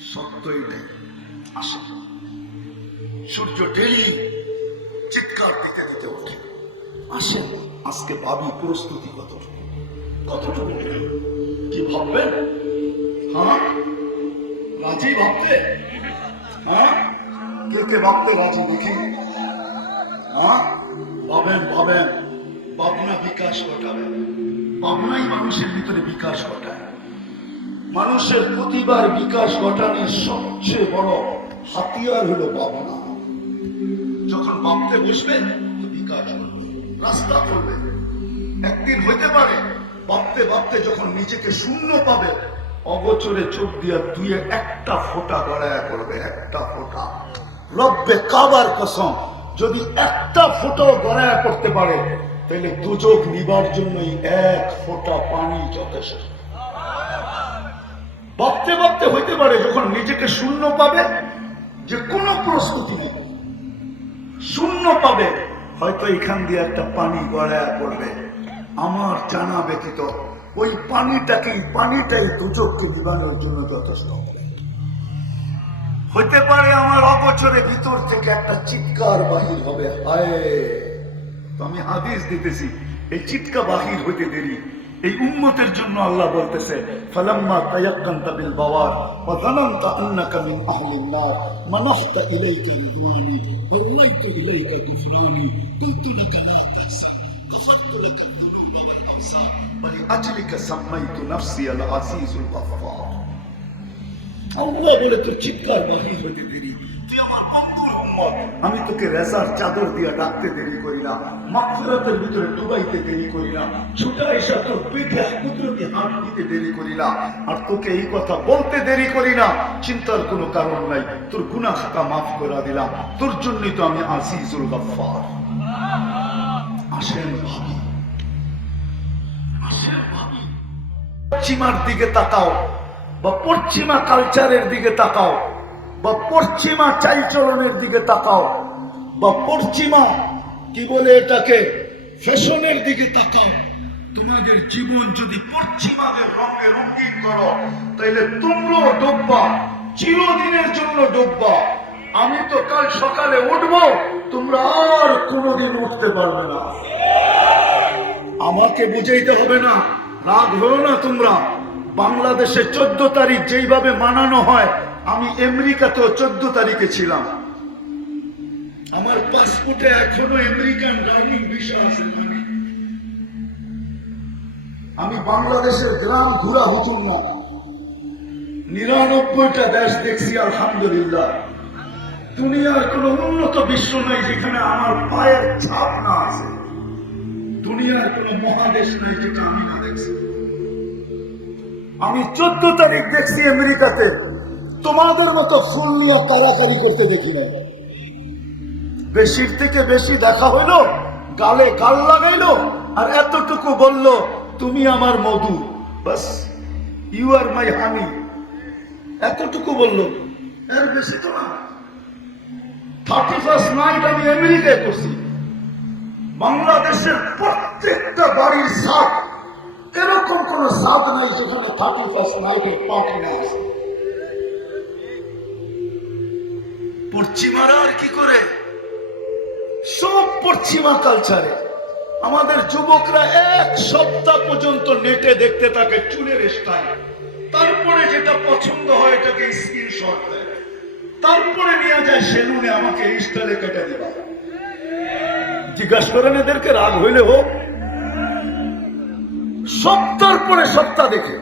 সত্যই নেই। আসে। সূর্য ডেলি চিৎকার দিতে দিতে ওঠে। আসেন, আজকে ভাবি প্রস্তুতি কতটুকু? কতটুকু? কি ভাববেন হ্যাঁ? রাজি ভাবতে হ্যাঁ? কে কে ভাবতে রাজি দেখি? হ্যাঁ? ভাবেন ভাবেন। ভাবনা বিকাশ ঘটাবে ভাবনাই মানুষের ভিতরে বিকাশ ঘটায় মানুষের প্রতিবার বিকাশ ঘটানোর সবচেয়ে বড় হাতিয়ার হলো ভাবনা। যখন ভাবতে বসবে, বিকাশ রাস্তা করবে। একদিন হইতে পারে, ভাবতে ভাবতে যখন নিজেকে শূন্য পাবে, অগোচরে চোখ দিয়া দুয়ে একটা ফোঁটা গড়ায়া করবে, একটা ফোঁটা। রব্বে কাবার কসম, যদি একটা ফোঁটাও গড়ায়া করতে পারে, তাহলে দুচোখ নিবার জন্যই এক ফোঁটা পানি যথেষ্ট। ভাবতে ভাবতে হইতে পারে যখন নিজেকে শূন্য পাবে, যে কোনো প্রস্তুতি নেই শূন্য পাবে, হয়তো এখান দিয়ে একটা পানি গড়ায়া পড়বে। আমার জানা ব্যতীত ওই পানিটাকেই, পানিটাই দুচোখকে নিবানোর জন্য যথেষ্ট। হইতে পারে আমার অবচরে ভিতর থেকে একটা চিৎকার বাহির হবে। হায়! তো আমি হাদিস দিতেছি, এই চিৎকা বাহির হইতে দেরি। এই উম্মতের জন্য আল্লাহ বলতেছে ফালাম্মা তায়াক্কান্তা বিল বাওয়ার ওয়া যানান্তা আন্নাকা মিন আহলিন নার মানাহতা ইলাইকা রিদওয়ানি ওয়াল্লাইতু ইলাইকা গুফরানি কুনতু লাকা লা তাহসান غفرت لك الذنوب والأوساخ ولأجلك سميت نفسي العزيز الغفار আল্লাহ বলে তোর চিৎকার বাহির হতে দেরি আমি তোকে রেসার চাদর দিয়া ডাকতে দেরি করি না, মাগফিরাতের ভিতরে ডুবাইতে দেরি করি না, ছুটা এসা তোর পিঠে কুদরতি হাত দিতে দেরি করি না, আর তোকে এই কথা বলতে দেরি করি না, চিন্তার কোনো কারণ নাই, তোর গুনাহ খাতা মাফ করে দিলাম, তোর জন্যই তো আমি আজিজুল গফফার। আসেন ভাবি। আসেন ভাবি। পশ্চিমার দিকে তাকাও, বা পশ্চিমা কালচারের দিকে তাকাও। বা পশ্চিমা চালচলনের দিকে তাকাও, বা পশ্চিমা কি বলে এটাকে, ফ্যাশনের দিকে তাকাও। তোমাদের জীবন যদি পশ্চিমাদের রঙে রঙিন করো তাহলে তোমরাও ডুববা, চিরদিনের জন্য ডুববা। আমি তো কাল সকালে উঠবো, তোমরা আর কোনোদিন উঠতে পারবে না। আমাকে বুঝাইতে হবে না, রাগ হলো না তোমরা? বাংলাদেশে চোদ্দ তারিখ যেইভাবে মানানো হয় আমি আমেরিকাতেও চোদ্দ তারিখে ছিলাম। আমার পাসপোর্টে এখনও আমেরিকান ড্রাইভিং ভিসা আছে মানে। আমি বাংলাদেশের গ্রাম ঘুরা হতুম না। নিরানব্বইটা দেশ দেখছি, আলহামদুলিল্লাহ। দুনিয়ার কোনো উন্নত বিশ্ব নাই যেখানে আমার পায়ের ছাপ না আছে। দুনিয়ার কোন মহাদেশ নাই যেটা আমি না দেখছি। আমি চোদ্দ তারিখ দেখছি আমেরিকাতে। তোমাদের মতো ফুল নিয়ে কারাকারি করতে দেখি না বেশির থেকে বেশি দেখা হইল, গালে গাল লাগাইলো, আর এতটুকু বলল, তুমি আমার মধু। বাস ইউ আর মাই হানি এতটুকু বলল, এর বেশি তো না। থার্টি ফার্স্ট নাইট আমি আমেরিকায় করছি বাংলাদেশের প্রত্যেকটা বাড়ির সাপ, এরকম কোন সাপ নাই যেখানে থার্টি ফার্স্ট নাইটের পার্টি না আছে পশ্চিমারা আর কি করে? সব পশ্চিমা কালচারে। আমাদের যুবকরা এক সপ্তাহ পর্যন্ত নেটে দেখতে থাকে চুলের স্টাইল। তারপরে যেটা পছন্দ হয় এটাকে স্ক্রিনশট দেয়। তারপরে নিয়ে যায় সেলুনে আমাকে স্টাইলে কেটে দিবা জিজ্ঞাসা করেন এদেরকে, রাগ হইলে হোক। সপ্তাহ পরে সপ্তাহ দেখে।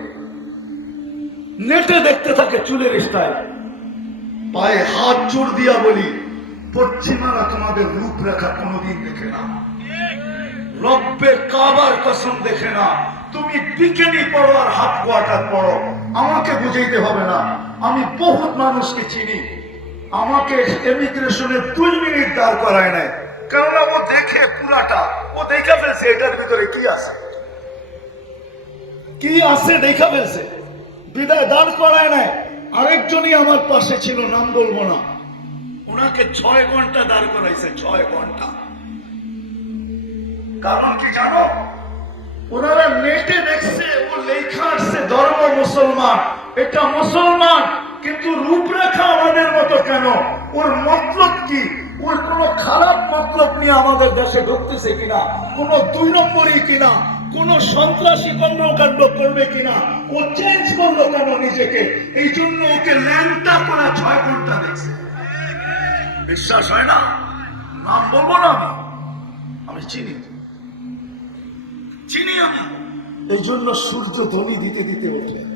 নেটে দেখতে থাকে চুলের স্টাইল। পায়ে হাত জোর দিয়া বলি, পশ্চিমারা তোমাদের রূপরেখা কোনোদিন দেখে না। রব্বে কাবার কসম দেখে না। তুমি বিকেনি পড়ো আর পড়ো। আমাকে বুঝাইতে হবে না। আমি বহুত মানুষকে চিনি। আমাকে এমিগ্রেশনে দুই মিনিট দাঁড় করায় নাই। কেননা ও দেখে পুরাটা। ও দেখা ফেলছে, এটার ভিতরে কি আছে? কি আছে দেখা ফেলছে? বিদায় দাঁড় করায় নাই। আরেকজনই আমার পাশে ছিল, নাম বলব না। ওনাকে ছয় ঘণ্টা দাঁড় করাইছে, ছয় ঘণ্টা। কারণ কি জানো? ওনারা নেটে দেখছে, ও লেখা আসছে, ধর্ম মুসলমান। এটা মুসলমান, কিন্তু রূপরেখা আমাদের মতো কেন? ওর মতলব কি? ওর কোন খারাপ মতলব নিয়ে আমাদের দেশে ঢুকতেছে কিনা? কোন দুই নম্বরই কিনা? কোন সন্ত্রাসী কর্মকাণ্ড করবে কিনা? ও চেঞ্জ করল কেন নিজেকে? এই জন্য ওকে ল্যাংটা করা ছয় ঘণ্টা দেখছে। বিশ্বাস হয় না? নাম বলব না আমি? আমি চিনি। চিনি আমি। এই জন্য সূর্য ধ্বনি দিতে দিতে ওঠে।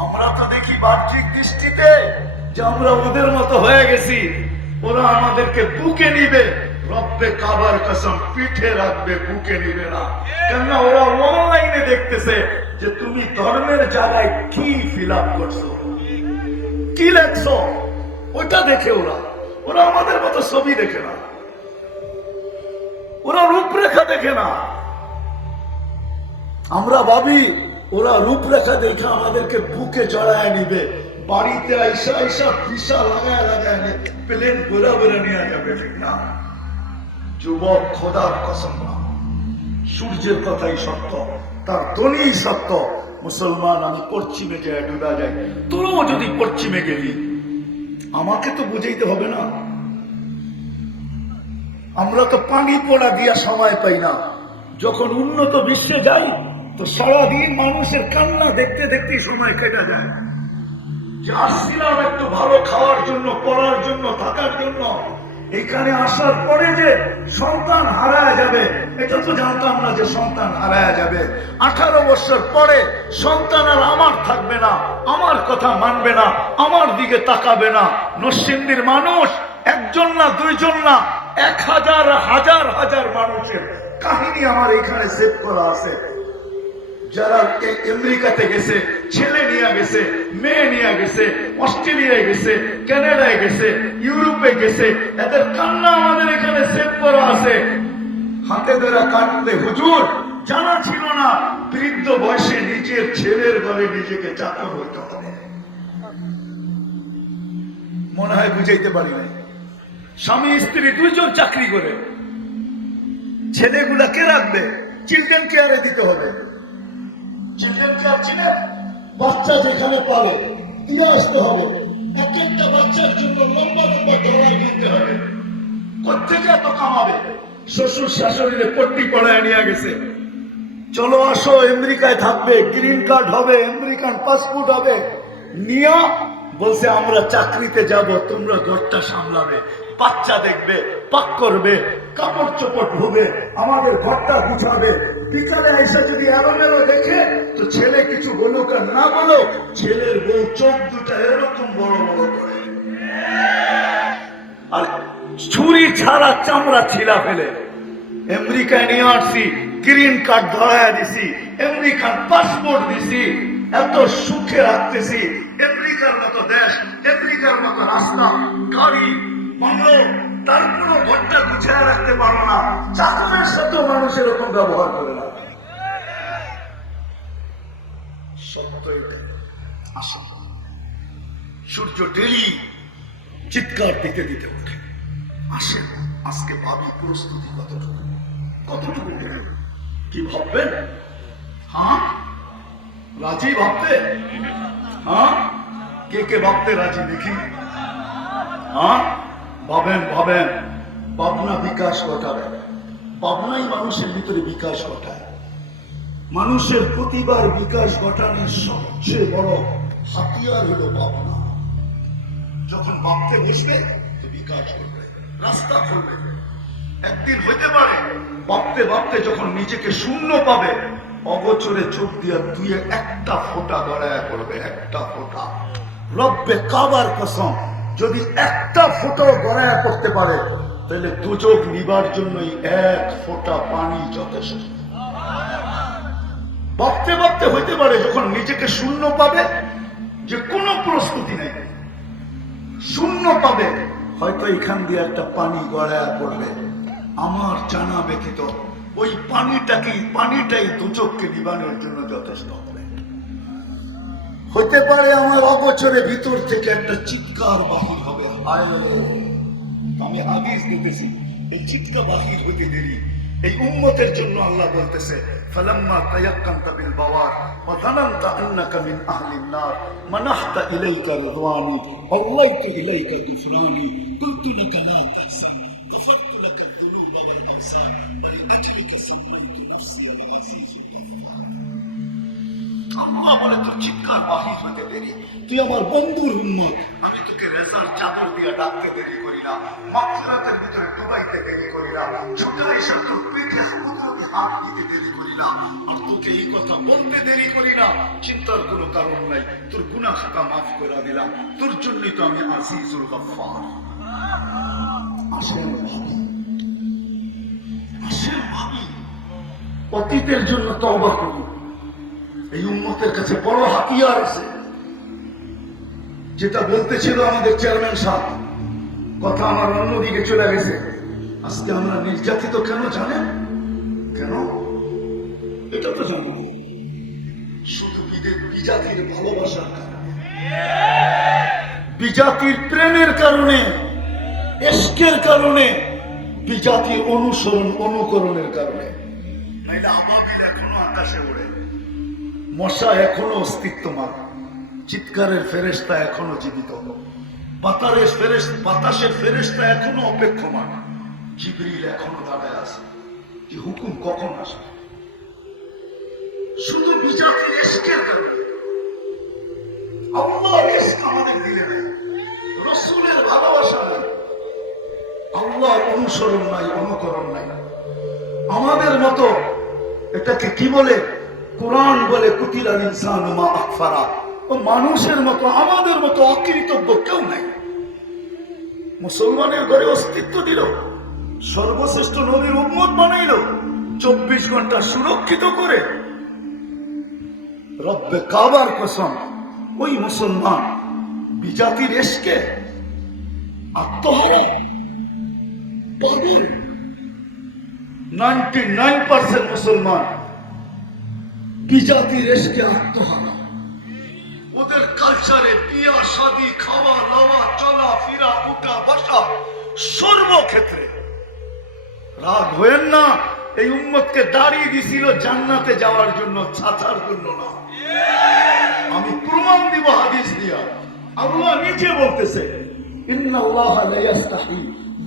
আমরা তো দেখি বাহ্যিক দৃষ্টিতে যে আমরা ওদের মতো হয়ে গেছি। ওরা আমাদেরকে বুকে নিবে। রব্বে কাবার কসম, পিঠে রাখবে, বুকে নিবে না। কেননা ওরা অনলাইনে দেখতেছে যে তুমি ধর্মের জায়গায় কি ফিল আপ করছ। কি লেখছো? ওটা দেখে ওরা। ওরা আমাদের মতো ছবি দেখে না। ওরা রূপরেখা দেখে না। আমরা ভাবি, ওরা রূপরেখা দেখে আমাদেরকে বুকে চড়ায় নিবে। বাড়িতে আইসা আইসা ভিসা লাগায় লাগায় প্লেন ঘোরা ঘোরা নিয়ে যাবে। না। যুবক খোদার কসম। সূর্যের কথাই সত্য, তার ধ্বনিই সত্য। মুসলমান, আমি পশ্চিমে যাই, ডুবা যাই। তোরাও যদি পশ্চিমে গেলি, আমাকে তো বুঝাইতে হবে না। আমরা তো পানি পোড়া দিয়া সময় পাই না। যখন উন্নত বিশ্বে যাই, তো সারাদিন মানুষের কান্না দেখতে দেখতেই সময় কেটে যায়। যে আসছিলাম একটু ভালো খাওয়ার জন্য, পড়ার জন্য, থাকার জন্য এখানে আসার পরে যে সন্তান হারায় যাবে, এটা তো জানতাম না যে সন্তান হারায় যাবে। আঠারো বছর পরে সন্তান আর আমার থাকবে না, আমার কথা মানবে না, আমার দিকে তাকাবে না। নরসিংদীর মানুষ একজন না দুইজন না, এক হাজার হাজার হাজার মানুষের কাহিনী আমার এখানে সেভ করা আছে। যারা আমেরিকাতে গেছে, ছেলে নিয়ে গেছে, মেয়ে নিয়ে গেছে, অস্ট্রেলিয়ায় গেছে, কানাডায় গেছে, ইউরোপে গেছে, এদের কান্না আমাদের এখানে সেভ করা আছে। হাতে ধরা কাটতে হুজুর জানা ছিল না, বৃদ্ধ বয়সে নিজের ছেলের ঘরে নিজেকে চাকর হইতে হবে। মনে হয় বুঝাইতে পারি নাই। স্বামী, স্ত্রী দুজন চাকরি করে। ছেলেগুলা কে রাখবে চিলড্রেন কেয়ারে দিতে হবে। বাচ্চা যেখানে পাবে দিয়ে আসতে হবে। এক একটা বাচ্চার জন্য লম্বা লম্বা ডলার কিনতে হবে। কোথেকে এত কামাবে? শ্বশুর শাশুড়িরে পট্টি পড়ায় নিয়ে গেছে। চলো আসো, আমেরিকায় থাকবে, গ্রিন কার্ড হবে, আমেরিকান পাসপোর্ট হবে। নিয়া বলছে, আমরা চাকরিতে যাব, তোমরা ঘরটা সামলাবে, বাচ্চা দেখবে, পাক করবে, কাপড় চোপড় ধোবে, আমাদের ঘরটা গুছাবে বিকালে এসে যদি এলোমেলো দেখে, তো ছেলে কিছু বলুক আর না বলো ছেলের বউ চোখ দুটা এরকম বড় বড় করে। আর ছুরি ছাড়া চামড়া ছিলা ফেলে। আমেরিকায় নিয়ে আসছি, গ্রিন কার্ড ধরায় দিছি, আমেরিকান পাসপোর্ট দিছি, এত সুখে রাখতেছি। আমেরিকার মতো দেশ, আমেরিকার মতো রাস্তা, গাড়ি বাংলো তারপরও ঘরটা গুছিয়ে রাখতে পারো না। চাকরের সাথে মানুষ এরকম ব্যবহার করে না। সূর্য ডেলি চিৎকার দিতে দিতে ওঠে। আসেন আজকে ভাবি প্রস্তুতি কতটুকু? কতটুকু কি ভাববেন? হ্যাঁ? রাজি ভাবতে? হ্যাঁ? কে কে ভাবতে রাজি দেখি। হ্যাঁ? ভাবেন ভাবেন। ভাবনা বিকাশ ঘটাবে। ভাবনাই মানুষের ভিতরে বিকাশ ঘটায়। মানুষের প্রতিবার বিকাশ ঘটানোর সবচেয়ে বড় হাতিয়ার হলো ভাবনা। যখন ভাবতে বসবে, তো বিকাশ করবে রাস্তা খুলবে। একদিন হইতে পারে, ভাবতে ভাবতে যখন নিজেকে শূন্য পাবে, অগোচরে চোখ দিয়া দুই একটা ফোঁটা গড়ায় করবে একটা ফোঁটা। রব্বে কাবার কসম। যদি একটা ফোঁটাও গড়ায় করতে পারে, তাহলে দুচোখ নিবার জন্যই এক ফোঁটা পানি যথেষ্ট। ভাবতে ভাবতে হইতে পারে, যখন নিজেকে শূন্য পাবে, যে কোনো প্রস্তুতি নেই। শূন্য পাবে, হয়তো এখান দিয়ে একটা পানি গড়ায় পড়বে। আমার জানা ব্যতীত ওই পানিটাকে পানিটাই দুচককে নিবানোর জন্য যথেষ্ট। হতে পারে আমার অবচরে ভিতর থেকে একটা চিৎকার বাহির হবে হায় আমি হাদিস দিতেছি এই চিৎকার বাহির হতে দেরি এই উম্মতের জন্য আল্লাহ বলতেছে فلما تيقنت بالبوار وظننت انك من اهل النار منحت اليك رضواني والليت اليك غفراني قلت لك لا تحزن আল্লাহ বলে চিৎকার বাহির হতে দেরি। তুই আমার বন্ধুর উন্মত আমি তোকে রেজার চাদর দিয়ে ডাকতে দেরি করি না, মাগফিরাতের ভিতরে ডুবাইতে দেরি করি না, ছোটা এসে পিঠে কুদরতি হাত দিতে দেরি করি না, আর তোকে এই কথা বলতে দেরি করি না। চিন্তার কোনো কারণ নাই, তোর গুনাহ খাতা মাফ করে দিলাম। তোর জন্যই তো আমি আজিজুল গফফার। আসেন ভাবি। আসেন ভাবি। অতীতের জন্য তওবা করি এই উন্মতের কাছে বড় হাতিয়ার আছে। যেটা বলতেছিল আমাদের চেয়ারম্যান সাহেব, কথা আমার অন্যদিকে চলে গেছে। আজকে আমরা নির্যাতিত কেন জানেন? কেন? এটা তো জানো শুধু বিজাতির ভালোবাসার বিজাতির প্রেমের কারণে এস্কের কারণে, বিজাতির অনুসরণ, অনুকরণের কারণে। আবাবিল এখনও আকাশে ওড়ে মশা এখনও অস্তিত্বমান চিৎকারের ফেরেস্তা এখনও জীবিত। বাতারের ফেরেস বাতাসের ফেরেস্তা এখনও অপেক্ষমান। জিবরিল এখনও দাঁড়ায় আছে। যে হুকুম কখন আসবে? শুধু বিজাতির এসকের কারণে আল্লাহর এসক আমাদের দিলে নাই। রসুলের ভালোবাসা নাই। আল্লাহর অনুসরণ নাই, অনুকরণ নাই। আমাদের মতো এটাকে কি বলে? কোরআন বলে কুতিলাল ইনসান মা আকফারা ও মানুষের মতো, আমাদের মতো অকৃতজ্ঞ কেউ নাই। মুসলমানের ঘরে অস্তিত্ব দিল, সর্বশ্রেষ্ঠ নবীর উম্মত বানাইল, চব্বিশ ঘণ্টা সুরক্ষিত করে। রব্বে কাবার কসম, ওই মুসলমান বিজাতির এসকে আত্মহারা নাইনটি নাইন পার্সেন্ট মুসলমান বিজাতির এসকে আত্মহারা। ওদের কালচারে বিয়া, শাদি, খাওয়া, লাওয়া, চলা, ফিরা, উঠা, বসা সর্বক্ষেত্রে রাগ হয়েন না, এই উম্মতকে দাঁড়িয়ে দিছিল জান্নাতে যাওয়ার জন্য ছাতার জন্য না। আমি প্রমাণ দিব হাদিস দিয়া। আল্লাহ নিজে বলতেছে, ইন্নাল্লাহ লা ইয়াস্তাহি।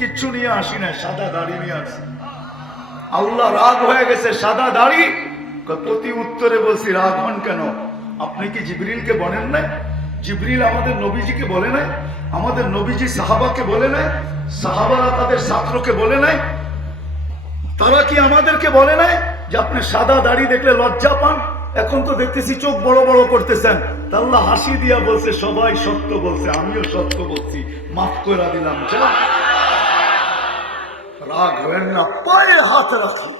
কিচ্ছু নিয়ে আসি না সাদা দাড়ি নিয়ে আসছি আল্লাহ রাগ হয়ে গেছে, সাদা দাড়ি? প্রতি উত্তরে বলছি, রাগ হন কেন? আপনি কি জিবরিলকে বলেন নাই? জিবরিল আমাদের নবীজিকে বলে নাই? আমাদের নবীজি সাহাবাকে বলে নাই? সাহাবারা তাদের ছাত্রকে বলে নাই? তারা কি আমাদেরকে বলে নাই যে আপনি সাদা দাড়ি দেখলে লজ্জা পান? এখন তো দেখতেছি চোখ বড় বড় করতেছেন। তা আল্লাহ হাসি দিয়া বলছে, সবাই সত্য বলছে, আমিও সত্য বলছি। মাফ করে দিলাম যা রাগ হবেন না পায়ে হাত রাখি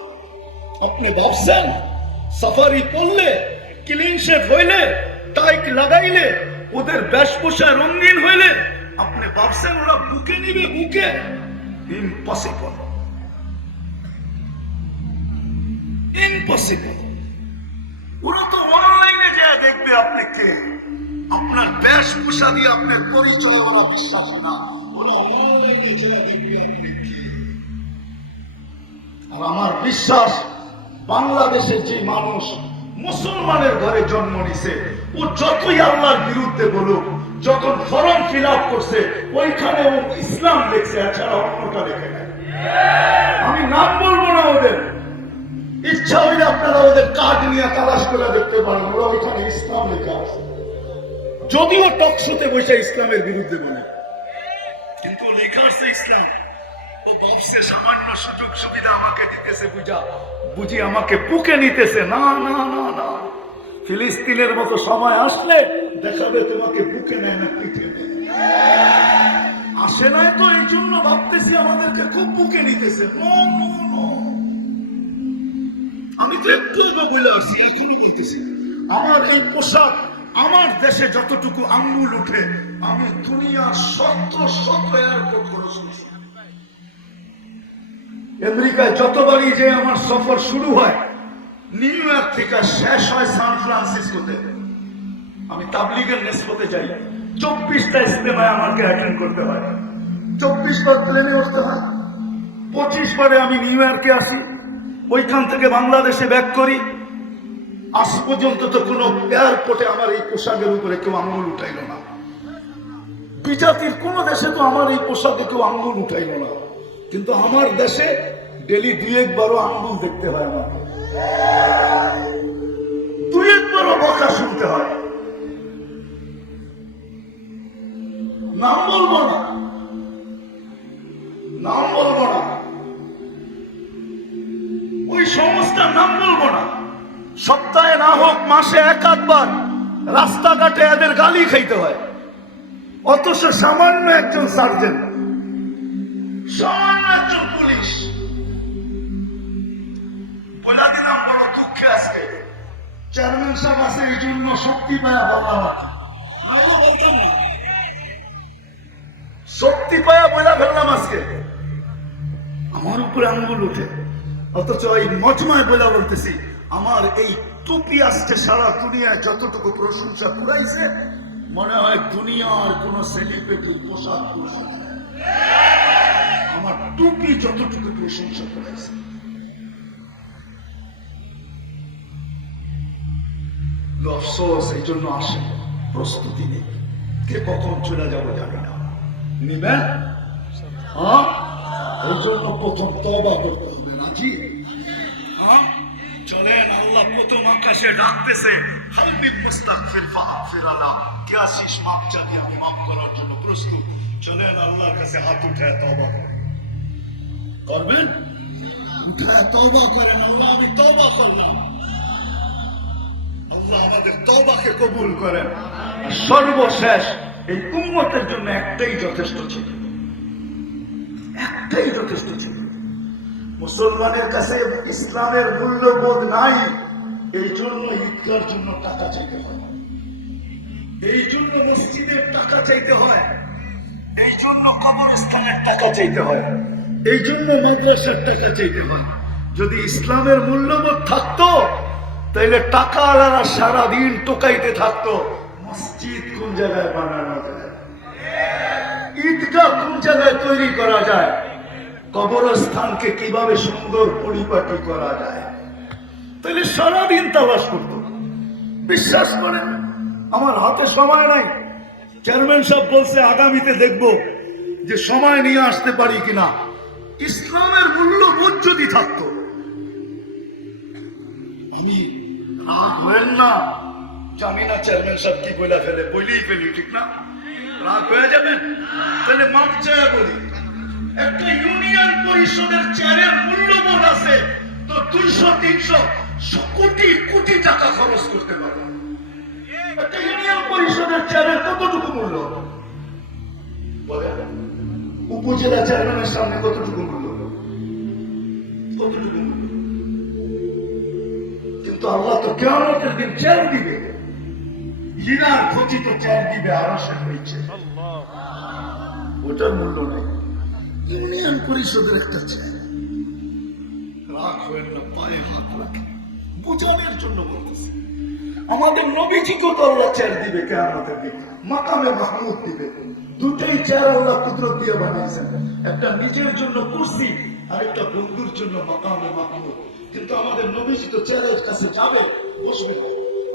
আপনি ভাবছেন সাফারি পড়লে ক্লিন শেপ হইলে টাইক লাগাইলে ওদের বেশভূষা রঙিন হইলে আপনি ভাবছেন ওরা বুকে নিবে বুকে? ইম্পসিবল ইম্পসিবল ওরা তো অনলাইনে যা দেখবে আপনি কে। আপনার বেশভূষা দিয়ে আপনার পরিচয় ওরা বিশ্বাস না। ওরা অনলাইনে যা দেখবে। আর আমার বিশ্বাস বাংলাদেশের যে মানুষ মুসলমানের ঘরে জন্ম নিছে, ও যতই আল্লাহর বিরুদ্ধে বলুক যখন ফর্ম ফিল আপ করছে, ওইখানে ও ইসলাম দেখছে এছাড়া অন্যটা নাই। আমি নাম বলব না ওদের। ইচ্ছা হইলে আপনারা ওদের কার্ড নিয়ে তালাশ করে দেখতে পারেন, ওরা ওইখানে ইসলাম লেখা আছে। যদিও টকশোতে বসে ইসলামের বিরুদ্ধে বলে। কিন্তু লেখা আছে ইসলাম। ভাবছে সামান্য সুযোগ সুবিধা আমাকে দিতেছে বুঝা বুঝি আমাকে বুকে নিতেছে। না না না না। ফিলিস্তিনের মতো সময় আসলে দেখাবে তোমাকে বুকে নেয় না পিঠে। আসে নাই তো, এই জন্য ভাবতেছি আমাদেরকে খুব বুকে নিতেছে। নো আমি তো একটু বলে আসছি, এখনই বলতেছি আমার এই পোশাক, আমার দেশে যতটুকু আঙ্গুল উঠে, আমি দুনিয়ার শত শত এয়ারপোর্ট করে শুনছি আমেরিকায় যতবারই যে আমার সফর শুরু হয়, নিউ ইয়র্ক থেকে শেষ হয় সান ফ্রান্সিসকোতে। আমি তাবলিগের নেসপতে যাই। চব্বিশটা ইস্তেমায় আমাকে অ্যাটেন্ড করতে হয়। চব্বিশ বার প্লেনে উঠতে হয়। পঁচিশ বারে আমি নিউ ইয়র্কে আসি। ওইখান থেকে বাংলাদেশে ব্যাক করি। আজ পর্যন্ত তো কোনো এয়ারপোর্টে আমার এই পোশাকের উপরে কেউ আঙ্গুল উঠাইল না। বিজাতির কোন দেশে তো আমার এই পোশাকে কেউ আঙ্গুল উঠাইল না। কিন্তু আমার দেশে ডেলি দুই একবারও আঙ্গুল দেখতে হয় আমাকে। দুই একবারও বকা শুনতে হয়। নাম বলব না। নাম বলব না। ওই সংস্থার নাম বলব না। সপ্তাহে না হোক, মাসে এক আধবার রাস্তাঘাটে এদের গালি খাইতে হয়। অথচ সামান্য একজন সার্জেন্ট সামান্য একজন পুলিশ। বলে দিলাম বড় দুঃখে আজকে চেয়ারম্যান সাহেব আছে এই জন্য শক্তি পায়া বলতাম না। শক্তি পায়া বইলা ফেললাম আজকে। আমার উপরে আঙ্গুল উঠে। অথচ এই মজমায় বইলা বলতেছি আমার এই টুপি আসছে সারা দুনিয়ায় যতটুকু প্রশংসা কুড়াইছে মনে হয় দুনিয়ার কোন সেলিব্রিটি পোশাক প্রশংসা আমার টুপি যতটুকু প্রশংসা অফসোস এই জন্য আসে প্রস্তুতি নেই কে কখন চলে জানি না। হ্যাঁ? জন্য প্রথম তবা করতে হবে হ্যাঁ? চলেন, আল্লাহ প্রথম আকাশে ডাকতেছে আলা কে আসিস, মাপ চাবি আমি মাপ করার জন্য প্রস্তুত। চলেন, আল্লাহর কাছে হাত উঠে তবা করবেন? তবা করেন আল্লাহ, আমি তবা করলাম। আল্লাহ আমাদের তবাকে কবুল করেন। সর্বশেষ এই উম্মতের জন্য একটাই যথেষ্ট ছিল। একটাই যথেষ্ট ছিল। মুসলমানের কাছে ইসলামের মূল্যবোধ নাই, এই জন্য ঈদগার জন্য টাকা চাইতে হয়। এই জন্য মসজিদের টাকা চাইতে হয়, এই জন্য কবরস্থানের টাকা চাইতে হয়। এই জন্য মাদ্রাসার টাকা চাইতে হয়। যদি ইসলামের মূল্যবোধ থাকতো, তাইলে টাকা আলাদা সারাদিন টোকাইতে থাকতো। মসজিদ কোন জায়গায় বানানো যায়? ঈদগাহ কোন জায়গায় তৈরি করা যায়? কবরস্থানকে কীভাবে সুন্দর পরিপাটি করা যায়? তাহলে সারাদিন তালাশ করত। বিশ্বাস করেন, আমার হাতে সময় নাই। চেয়ারম্যান সাহেব বলছে, আগামীতে দেখব যে সময় নিয়ে আসতে পারি কিনা। ইসলামের মূল্যবোধ যদি থাকতো, আমি রাগ হয়েন না। চেয়ারম্যান সাহেব কি বলে ফেলে, বইলেই ফেলি, ঠিক না? রাগ হয়ে যাবেন তাহলে বলি। একটা ইউনিয়ন পরিষদের চেয়ারের মূল্যবোধ আছে, তো দুইশো, তিনশো, কোটি কোটি টাকা খরচ করতে পারবে। একটা ইউনিয়ন পরিষদের চেয়ারের কতটুকু মূল্য? বলেন। উপজেলা চেয়ারম্যানের সামনে কতটুকু কতটুকু কিন্তু আল্লাহ তো কেমতের দিন চেয়ার দিবে। হীরার খচিত চেয়ার দিবে আরসের হয়েছে। ওটার মূল্য নেই। ইউনিয়ন পরিষদের একটা চেয়ার হবেন না, পায়ে হাত রাখে। বোঝানোর জন্য বলতেছি। আমাদের নবীজিকেও তো আল্লাহ চেয়ার দিবে কেমতের দিন? মাকামে মাহমুদ দিবে। দুটাই চেয়ার আল্লাহ কুদরত দিয়ে বানিয়েছেন। একটা নিজের জন্য কুর্সি আর একটা বন্ধুর জন্য মাকামে মাহমুদ কিন্তু আমাদের নবীজি তো চেয়ারের কাছে যাবে, বসবে।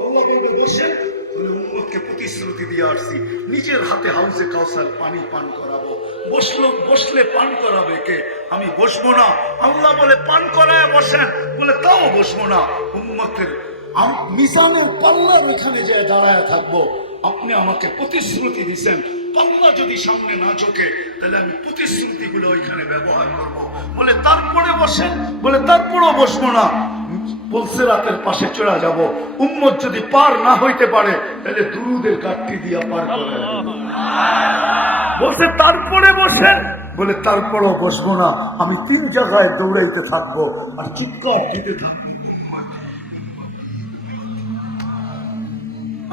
আল্লাহ বসে। বলে, উম্মতকে প্রতিশ্রুতি দিয়ে আসছি। নিজের হাতে হাউসে কাউসার পানি পান করাবো। বসল, বসলে পান করাবে কে? আমি বসবো না। আল্লাহ বলে, পান করায় বসেন। বলে, তাও বসবো না। উম্মতের মিজানের পাল্লার ওইখানে যে দাঁড়ায় থাকব, আপনি আমাকে প্রতিশ্রুতি দিছেন। পাল্লা যদি সামনে না চোখে তাহলে আমি ওইখানে ব্যবহার করব। বলে, তারপরে বসেন। বলে, তারপরেও বসবো না। পাশে যাব। উম্মত যদি পার না হইতে পারে, তাহলে দুরুদের দিয়া পার করে বলছে, তারপরে বসেন। বলে বসবো না। আমি তিন জায়গায় দৌড়াইতে থাকব আর চিৎকার দিতে থাকব।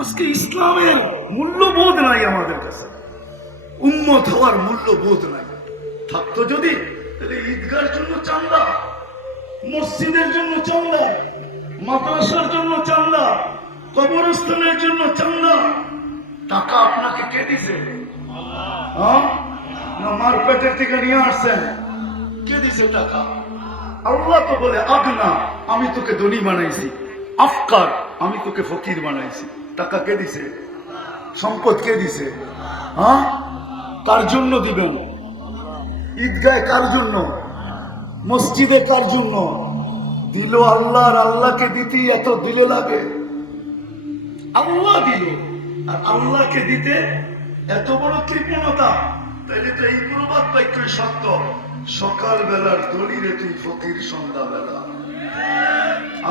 আজকে ইসলামের মূল্যবোধ নাই আমাদের কাছে। উন্মত হওয়ার মূল্যবোধ নাই। থাকতো যদি, তাহলে ঈদগার জন্য চান্দা, মসজিদের জন্য চান্দা, মাদ্রাসার জন্য চান্দা, কবরস্থানের জন্য চান্দা। টাকা আপনাকে কে দিছে? হ্যাঁ? না মার পেটের থেকে নিয়ে আসছেন কে দিছে টাকা? আল্লাহ তো বলে আগনা আমি তোকে ধনী বানাইছি। আফকার, আমি তোকে ফকির বানাইছি। টাকা কে দিছে? সম্পদ কে দিছে? হ্যাঁ? কার জন্য দিবেন ঈদগায় কার জন্য? মসজিদে কার জন্য? দিল আল্লাহ আর আল্লাহকে দিতে এত দিলে লাগে। আল্লাহ দিল, আর আল্লাহকে দিতে এত বড় কৃপণতা। তাইলে তো এই প্রবাদ বাক্যই সত্য। সকাল বেলার দলিরে তুই ফকির সন্ধ্যা বেলা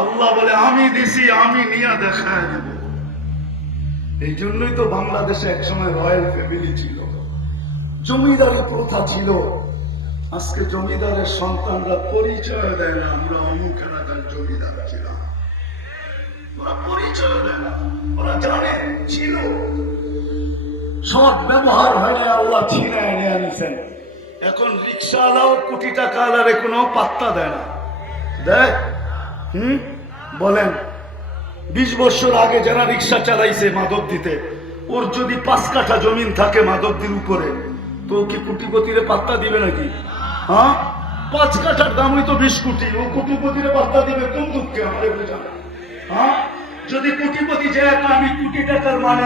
আল্লাহ বলে, আমি দিছি, আমি নিয়ে দেখায় দেব। এই জন্যই তো বাংলাদেশে একসময় রয়্যাল ফ্যামিলি ছিল। জমিদারি প্রথা ছিল। আজকে জমিদারের সন্তানরা পরিচয় দেয় না, আমরা অমুক এলাকার জমিদার ছিলাম। ওরা পরিচয় দেয় না, ওরা জানে, ছিল। ব্যবহার আল্লাহ এখন রিক্সাওয়ালাও কোটি টাকা কোনো পাত্তা দেয় না। বলেন, বিশ বছর আগে যারা রিক্সা চালাইছে মাদক দিতে, ওর যদি পাঁচ কাঠা জমিন থাকে মাদকদির উপরে তো কি কোটিপতিরে পাত্তা দিবে নাকি? হ্যাঁ? পাঁচ কাঠার দামই তো বিশ কোটি, ও কোটিপতিরে পাত্তা দিবে কোন দুঃখে আমার হ্যাঁ? যদি কোটিপতি যায় আমি কোটি টাকার মানে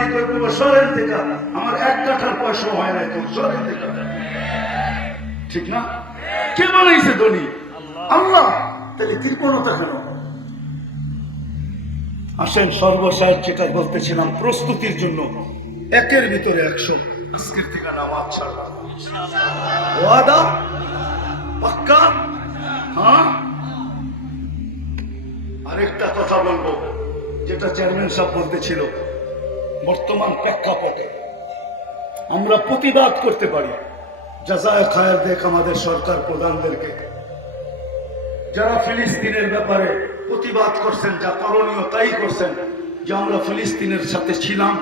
সরেন থেকে আমার এক কাঠার পয়সা হয় না তো, সরেন থেকে ঠিক না? কে বানাইছে ধনী? আল্লাহ! তাহলে কৃপণতা কেন? আসেন সর্বশেষ যেটা বলতেছিলাম, প্রস্তুতির জন্য। একের ভিতরে একশো। আজকের থেকে নামাজ ছাড়া ওয়াদা? পাক্কা? হ্যাঁ? আরেকটা কথা বলব যেটা চেয়ারম্যান সাহেব বলতেছিল বর্তমান প্রেক্ষাপটে আমরা প্রতিবাদ করতে পারি। যাজায় খায়ের দেখ আমাদের সরকার প্রধানদেরকে। যারা ফিলিস্তিনের ব্যাপারে প্রতিবাদ করছেন যা করণীয় তাই করছেন যে আমরা ফিলিস্তিনের সাথে ছিলাম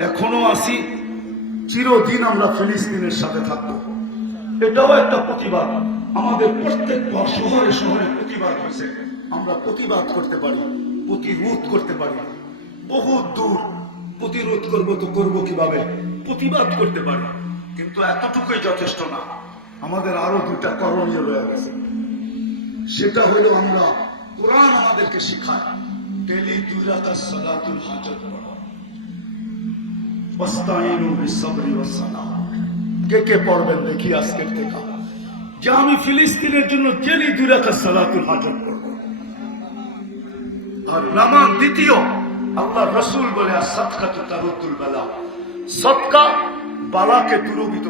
এখনও আছি চিরদিন আমরা ফিলিস্তিনের সাথে থাকব। এটাও একটা প্রতিবাদ। আমাদের প্রত্যেক শহরে শহরে প্রতিবাদ হয়েছে। আমরা প্রতিবাদ করতে পারি, প্রতিরোধ করতে পারি। বহু দূর প্রতিরোধ করব তো করব কীভাবে? প্রতিবাদ করতে পারি। কিন্তু এতটুকুই যথেষ্ট না। আমাদের আরও দুটা করণীয় রয়ে গেছে। সেটা হলো আমরা কোরআন আমাদেরকে শেখায়। ডেলি দুই রাকাত সালাতুল কে কে পড়বেন দেখি আজকের দেখা। যে আমি ফিলিস্তিনের জন্য জেলি দুই রাকাত সালাতুল হাজত পড়ব আর রামান দ্বিতীয়, আল্লাহ রসুল বলে আর সৎকা তো তারুদ্দুল বালা। সৎকা বালাকে দূরবিত